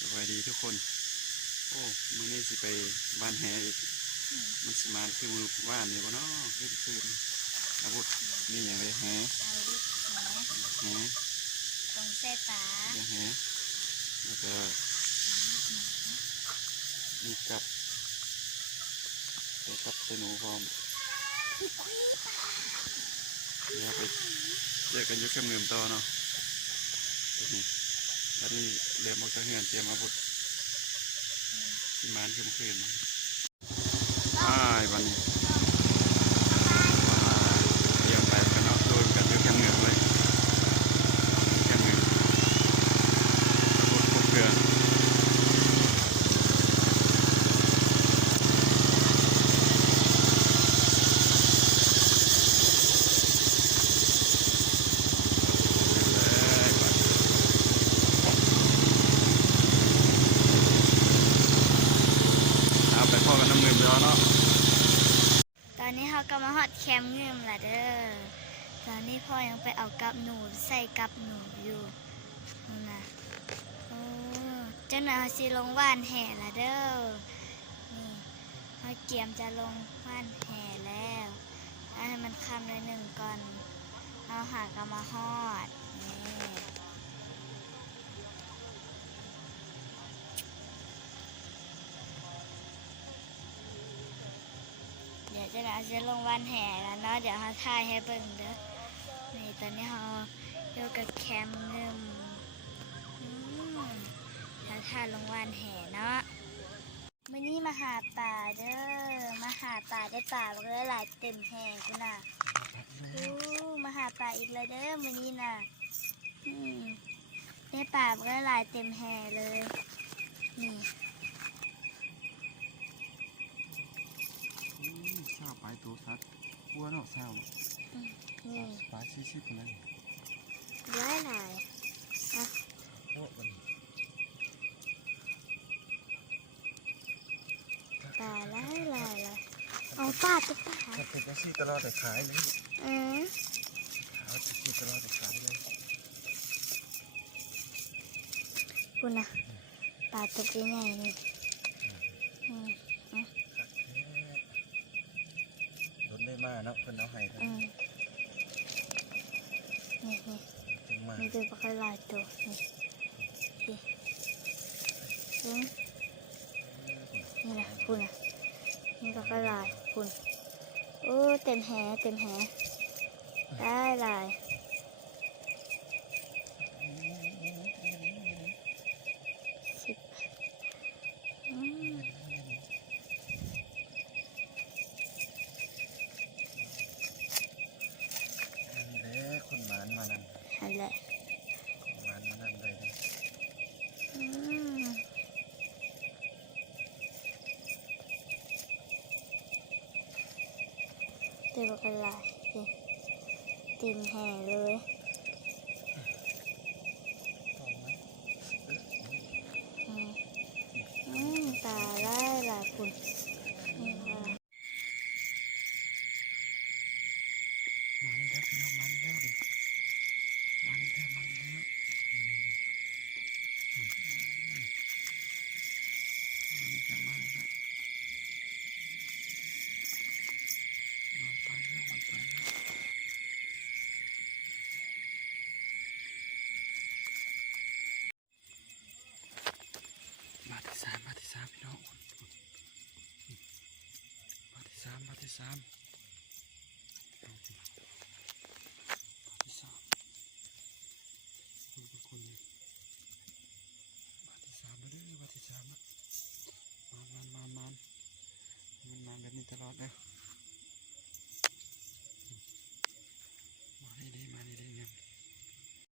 สวัสดีทุกคนโอ้มื้อนี้สิไปบ้านแหอีกมันสิมาคือมือว่านนี่บ่เนาะคืนอาวุธนี่อย่างไรแหเอาดิแหแหตรงเส้ตาอย่างแหแล้วก็มีกับตัวกับตัวหนูพร้อมเดี๋ยวไปเจอกันอยุคเมืองต่อเนาะนี่แล้วนี่เริ่มออกจากเฮือนเตรียมอาวุธสิมานคืนวันนี้เตรียมไปกันเนาะโดนกันอยุคเมืองเลยแค่เมืองอาวุธครบเครื่องไปพ่อกันน้ำเงินเดียวเนาะตอนนี้เขาก็มาฮอดแคมป์เงิมละเด้อตอนนี้พ่อยังไปเอากับหนูใส่กับหนูอยู่นู่นนะโอ้เจ้าหน้าเขาสิลงว่านแห่ละเด้อนี่เขาเกียมจะลงว่านแห่แล้วให้มันค่ำหน่อยหนึ่งก่อนเอาหาก็มาฮอดนี่เดี๋ยวจะลงวันแห่แล้วเนาะเดี๋ยวเขาถ่ายให้เบิ่งเด้อนี่ตอนนี้เขาอยู่กับแคมป์เงิมเขาถ่ายลงวันแห่เนาะมื้อนี้มาหาป่าเด้อมาหาป่าได้ป่ามันก็หลายเต็มแห่กูน่ะมาหาป่าอีกเลยเด้อมื้อนี้น่ะได้ป่ามันก็หลายเต็มแห่เลยนี่เศร้าไปตัวซัดวัวเนาะเศร้านี่ปลาชี้คนนั้นร้ายหลายอ่ะโอ้มันป่าร้ายหลายเลยเอาป่าตุ๊กป่าถ้าเป็นจะชี้ตลอดแต่ขายเลยขายจะชี้ตลอดแต่ขายเลยคุณนะป่าตุ๊กใหญ่ๆนี่รถได้มาเนาะเพิ่นเอาให้ครับนี่มีตัวปลาไหลตัวนี่นะคุณนะนี่ปลาไหลคุณโอ้เต็มแหได้หลาย10คนหมานมานั่นนั่นแหละหมานมานั่นเลยเต็มกระไรเต็มแห่เลยตาไล่หลายคุณนี่ค่ะมันแล้วมันแล้วมาที่สามพี่น้องมาที่สามมาที่สามคุณมาที่สามมาด้วยมาที่สามมันแบบนี้ตลอดเลย